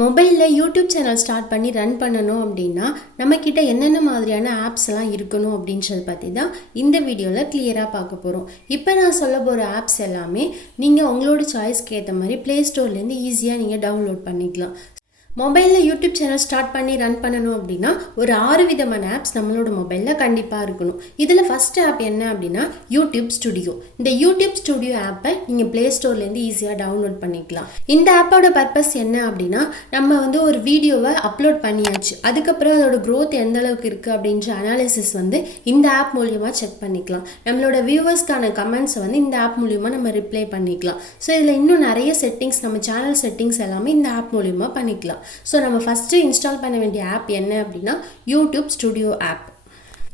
மொபைலில் YouTube channel start பண்ணி run பண்ணணும் அப்படின்னா நம்மக்கிட்ட என்னென்ன மாதிரியான ஆப்ஸ் எல்லாம் இருக்கணும் அப்படின்றத பற்றி தான் இந்த வீடியோவில் கிளியராக பார்க்க போகிறோம். இப்போ நான் சொல்ல போகிற ஆப்ஸ் எல்லாமே நீங்கள் உங்களோட சாய்ஸ்க்கு ஏற்ற மாதிரி ப்ளே ஸ்டோர்லேருந்து ஈஸியாக நீங்கள் டவுன்லோட் பண்ணிக்கலாம். மொபைலில் யூடியூப் சேனல் ஸ்டார்ட் பண்ணி ரன் பண்ணணும் அப்படின்னா ஒரு 6 விதமான ஆப்ஸ் நம்மளோட மொபைலில் கண்டிப்பாக இருக்கணும். இதில் ஃபஸ்ட் ஆப் என்ன அப்படின்னா யூடியூப் ஸ்டுடியோ. இந்த யூடியூப் ஸ்டுடியோ ஆப்பை நீங்கள் ப்ளே ஸ்டோர்லேருந்து ஈஸியாக டவுன்லோட் பண்ணிக்கலாம். இந்த ஆப்போட பர்பஸ் என்ன அப்படின்னா நம்ம ஒரு வீடியோவை அப்லோட் பண்ணியாச்சு, அதுக்கப்புறம் அதோட க்ரோத் எந்த அளவுக்கு இருக்குது அப்படின்ற அனாலிசிஸ் இந்த ஆப் மூலியமாக செக் பண்ணிக்கலாம். நம்மளோட வியூவர்ஸ்க்கான கமெண்ட்ஸை இந்த ஆப் மூலியமாக நம்ம ரிப்ளை பண்ணிக்கலாம். ஸோ இதில் இன்னும் நிறைய செட்டிங்ஸ், நம்ம சேனல் செட்டிங்ஸ் எல்லாமே இந்த ஆப் மூலியமாக பண்ணிக்கலாம். ஸோ நம்ம ஃபஸ்ட்டு இன்ஸ்டால் பண்ண வேண்டிய ஆப் என்ன அப்படின்னா யூடியூப் ஸ்டுடியோ ஆப்.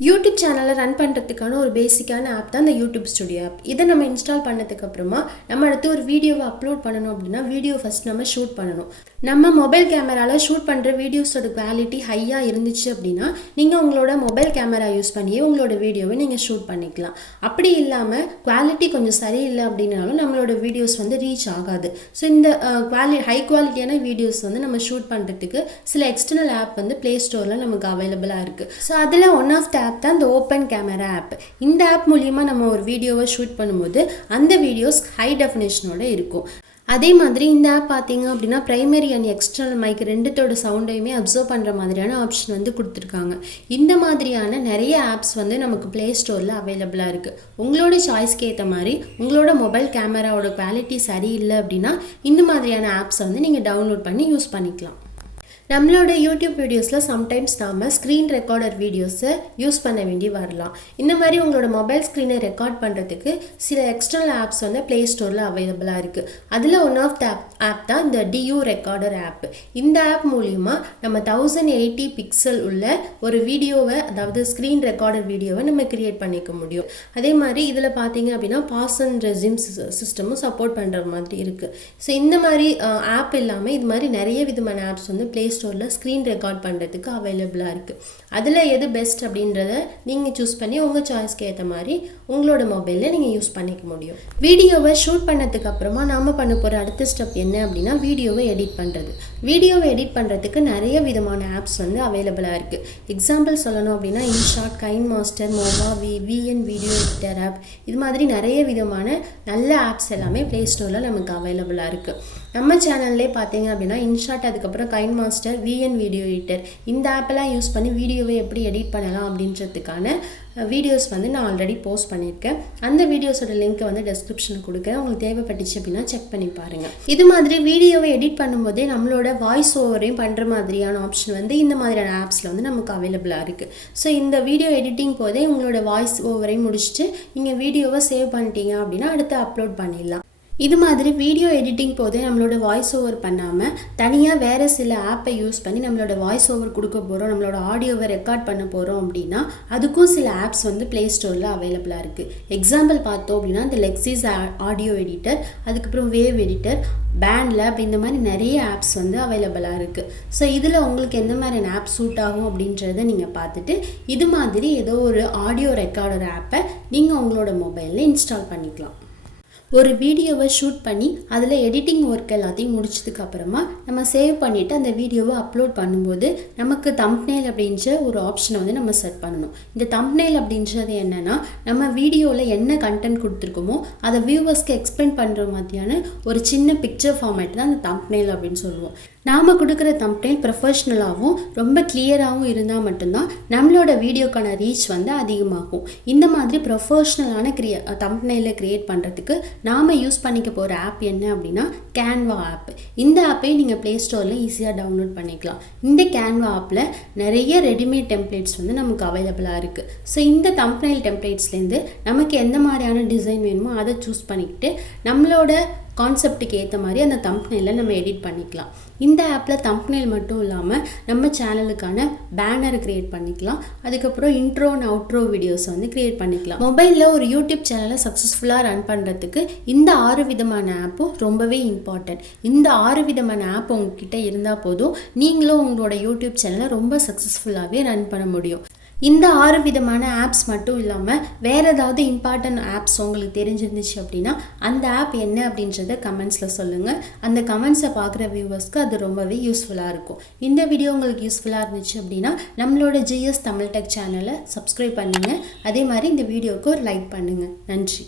யூடியூப் சேனலை ரன் பண்ணுறதுக்கான ஒரு பேசிக்கான ஆப் தான் இந்த யூடியூப் ஸ்டுடியோ ஆப். இதை நம்ம இன்ஸ்டால் பண்ணதுக்கு அப்புறமா நம்ம அடுத்து ஒரு வீடியோவை அப்லோட் பண்ணணும் அப்படின்னா வீடியோ ஃபஸ்ட் நம்ம ஷூட் பண்ணணும். நம்ம மொபைல் கேமராவில் ஷூட் பண்ணுற வீடியோஸோட குவாலிட்டி ஹையாக இருந்துச்சு அப்படின்னா நீங்கள் உங்களோட மொபைல் கேமரா யூஸ் பண்ணியே உங்களோட வீடியோவை நீங்கள் ஷூட் பண்ணிக்கலாம். அப்படி இல்லாமல் குவாலிட்டி கொஞ்சம் சரியில்லை அப்படின்னாலும் நம்மளோட வீடியோஸ் ரீச் ஆகாது. ஸோ இந்த ஹை குவாலிட்டியான வீடியோஸ் நம்ம ஷூட் பண்ணுறதுக்கு சில எக்ஸ்டர்னல் ஆப் ப்ளே ஸ்டோரில் நமக்கு அவைலபிளாக இருக்குது. ஸோ அதில் ஒன் ஆஃப் த ஆப் தான் இந்த ஓப்பன் கேமரா ஆப். இந்த ஆப் மூலியமாக நம்ம ஒரு வீடியோவை ஷூட் பண்ணும்போது அந்த வீடியோஸ் ஹை டெஃபினேஷனோட இருக்கும். அதே மாதிரி இந்த ஆப் பார்த்தீங்க அப்படின்னா பிரைமரி அண்ட் எக்ஸ்டர்னல் மைக் ரெண்டுத்தோட சவுண்டையுமே அப்சர்வ் பண்ணுற மாதிரியான ஆப்ஷன் கொடுத்துருக்காங்க. இந்த மாதிரியான நிறைய ஆப்ஸ் நமக்கு ப்ளே ஸ்டோரில் அவைலபிளாக இருக்குது. உங்களோட சாய்ஸ்க்கு ஏற்ற மாதிரி உங்களோட மொபைல் கேமராவோட குவாலிட்டி சரியில்லை அப்படின்னா இந்த மாதிரியான ஆப்ஸை நீங்கள் டவுன்லோட் பண்ணி யூஸ் பண்ணிக்கலாம். நம்மளோட யூடியூப் வீடியோஸில் சம்டைம்ஸ் நாம் ஸ்க்ரீன் ரெக்கார்டர் வீடியோஸை யூஸ் பண்ண வேண்டி வரலாம். இந்த மாதிரி உங்களோட மொபைல் ஸ்க்ரீனை ரெக்கார்ட் பண்ணுறதுக்கு சில எக்ஸ்டர்னல் ஆப்ஸ் ப்ளே ஸ்டோரில் அவைலபிளாக இருக்குது. அதில் ஒன் ஆஃப் த ஆப் தான் இந்த டியூ ரெக்கார்டர் ஆப். இந்த ஆப் மூலிமா நம்ம 1080 பிக்சல் உள்ள ஒரு வீடியோவை, அதாவது ஸ்க்ரீன் ரெக்கார்டர் வீடியோவை நம்ம கிரியேட் பண்ணிக்க முடியும். அதே மாதிரி இதில் பார்த்தீங்க அப்படின்னா பாஸ் அண்ட் ரெஸ்யூம் சிஸ்டமும் சப்போர்ட் பண்ணுற மாதிரி இருக்குது. ஸோ இந்த மாதிரி ஆப் இல்லாமல் இது மாதிரி நிறைய விதமான ஆப்ஸ் ப்ளே ஸ்டோரில் ஸ்க்ரீன் ரெக்கார்ட் பண்ணுறதுக்கு அவைலபிளாக இருக்குது. அதில் எது பெஸ்ட் அப்படின்றத நீங்கள் சூஸ் பண்ணி உங்கள் சாய்ஸ்க்கு ஏற்ற மாதிரி உங்களோட மொபைலில் நீங்கள் யூஸ் பண்ணிக்க முடியும். வீடியோவை ஷூட் பண்ணதுக்கு அப்புறமா நாம் பண்ண போகிற அடுத்த ஸ்டெப் என்ன அப்படின்னா வீடியோவை எடிட் பண்ணுறது. வீடியோவை எடிட் பண்ணுறதுக்கு நிறைய விதமான ஆப்ஸ் அவைலபிளாக இருக்குது. எக்ஸாம்பிள் சொல்லணும் அப்படின்னா இன்ஷாட், KineMaster, VN video editor app, இது மாதிரி நிறைய விதமான நல்ல ஆப்ஸ் எல்லாமே ப்ளே ஸ்டோரில் நமக்கு அவைலபிளாக இருக்குது. நம்ம சேனல்லே பார்த்தீங்க அப்படின்னா இன்ஷாட், அதுக்கப்புறம் KineMaster, விஎன் வீடியோ எடிட்டர், இந்த ஆப்பெல்லாம் யூஸ் பண்ணி வீடியோவை எப்படி எடிட் பண்ணலாம் அப்படின்றதுக்கான வீடியோஸ் நான் ஆல்ரெடி போஸ்ட் பண்ணியிருக்கேன். அந்த வீடியோஸோட லிங்க்கை டெஸ்கிரிப்ஷனில் கொடுக்குறேன். உங்களுக்கு தேவைப்பட்டுச்சு அப்படின்னா செக் பண்ணி பாருங்கள். இது மாதிரி வீடியோவை எடிட் பண்ணும்போதே நம்மளோட வாய்ஸ் ஓவரையும் பண்ணுற மாதிரியான ஆப்ஷன் இந்த மாதிரியான ஆப்ஸில் நமக்கு அவைலபிளாக இருக்குது. ஸோ இந்த வீடியோ எடிட்டிங் போதே உங்களோட வாய்ஸ் ஓவரையும் முடிச்சுட்டு நீங்கள் வீடியோவை சேவ் பண்ணிட்டீங்க அப்படின்னா அடுத்து அப்லோட் பண்ணிடலாம். இது மாதிரி வீடியோ எடிட்டிங் போதே நம்மளோட வாய்ஸ் ஓவர் பண்ணாமல் தனியாக வேறு சில ஆப்பை யூஸ் பண்ணி நம்மளோட வாய்ஸ் ஓவர் கொடுக்க போகிறோம், நம்மளோட ஆடியோவை ரெக்கார்ட் பண்ண போகிறோம் அப்படின்னா அதுக்கும் சில ஆப்ஸ் ப்ளே ஸ்டோரில் அவைலபிளாக இருக்குது. எக்ஸாம்பிள் பார்த்தோம் அப்படின்னா இந்த லெக்ஸிஸ் ஆடியோ எடிட்டர், அதுக்கப்புறம் வேவ் எடிட்டர், பேண்ட்லேப், இந்த மாதிரி நிறைய ஆப்ஸ் அவைலபிளாக இருக்குது. ஸோ இதில் உங்களுக்கு எந்த மாதிரியான ஆப் சூட் ஆகும் அப்படின்றத நீங்கள் பார்த்துட்டு இது மாதிரி ஏதோ ஒரு ஆடியோ ரெக்கார்டர் ஆப்பை நீங்கள் உங்களோட மொபைலில் இன்ஸ்டால் பண்ணிக்கலாம். ஒரு வீடியோவை ஷூட் பண்ணி அதில் எடிட்டிங் ஒர்க் எல்லாத்தையும் முடிச்சதுக்கு அப்புறமா நம்ம சேவ் பண்ணிவிட்டு அந்த வீடியோவை அப்லோட் பண்ணும்போது நமக்கு தம்ப்நெயில் அப்படின்ற ஒரு ஆப்ஷனை நம்ம செட் பண்ணணும். இந்த தம்ப்நெயில் அப்படின்றது என்னென்னா நம்ம வீடியோவில் என்ன கண்டென்ட் கொடுத்துருக்கோமோ அதை வியூவர்ஸ்க்கு எக்ஸ்பிளைன் பண்ணுற மாதிரியான ஒரு சின்ன பிக்சர் ஃபார்மேட் தான் அந்த தம்ப்நெயில் அப்படின்னு சொல்லுவோம். நாம் கொடுக்குற தம்ப்நெயில் ப்ரொஃபஷ்னலாகவும் ரொம்ப கிளியராகவும் இருந்தால் மட்டும்தான் நம்மளோட வீடியோக்கான ரீச் அதிகமாகும். இந்த மாதிரி ப்ரொஃபஷ்னலான தம்ப்நெயிலை க்ரியேட் பண்ணுறதுக்கு நாம் யூஸ் பண்ணிக்க போகிற ஆப் என்ன அப்படின்னா கேன்வா ஆப். இந்த ஆப்பை நீங்கள் ப்ளே ஸ்டோரில் ஈஸியாக டவுன்லோட் பண்ணிக்கலாம். இந்த கேன்வா ஆப்பில் நிறைய ரெடிமேட் டெம்ப்ளேட்ஸ் நமக்கு அவைலபிளாக இருக்குது. ஸோ இந்த தம்ப்நெயில் டெம்ப்ளேட்ஸ்லேருந்து நமக்கு எந்த மாதிரியான டிசைன் வேணுமோ அதை சூஸ் பண்ணிக்கிட்டு நம்மளோட கான்செப்டுக்கு ஏற்ற மாதிரி அந்த தம்ப்நெயிலை நம்ம எடிட் பண்ணிக்கலாம். இந்த ஆப்பில் தம்ப்நெயில் மட்டும் இல்லாமல் நம்ம சேனலுக்கான பேனர் க்ரியேட் பண்ணிக்கலாம். அதுக்கப்புறம் intro and outro videos create பண்ணிக்கலாம். மொபைலில் ஒரு யூடியூப் சேனலை சக்ஸஸ்ஃபுல்லாக ரன் பண்ணுறதுக்கு இந்த 6 விதமான ஆப்பும் ரொம்பவே இம்பார்ட்டன்ட். இந்த 6 விதமான ஆப் உங்ககிட்ட இருந்தால் போதும் நீங்களும் உங்களோட யூடியூப் சேனலை ரொம்ப சக்ஸஸ்ஃபுல்லாகவே ரன் பண்ண முடியும். இந்த 6 விதமான ஆப்ஸ் மட்டும் இல்லாமல் வேறு ஏதாவது இம்பார்ட்டன்ட் ஆப்ஸ் உங்களுக்கு தெரிஞ்சிருந்துச்சு அப்படின்னா அந்த ஆப் என்ன அப்படின்றத கமெண்ட்ஸில் சொல்லுங்கள். அந்த கமெண்ட்ஸை பார்க்குற வியூவர்ஸ்க்கு அது ரொம்பவே யூஸ்ஃபுல்லாக இருக்கும். இந்த வீடியோ உங்களுக்கு யூஸ்ஃபுல்லாக இருந்துச்சு அப்படின்னா நம்மளோட ஜிஎஸ் தமிழ் டெக் சேனலை சப்ஸ்கிரைப் பண்ணுங்கள். அதே மாதிரி இந்த வீடியோவுக்கு ஒரு லைக் பண்ணுங்கள். நன்றி.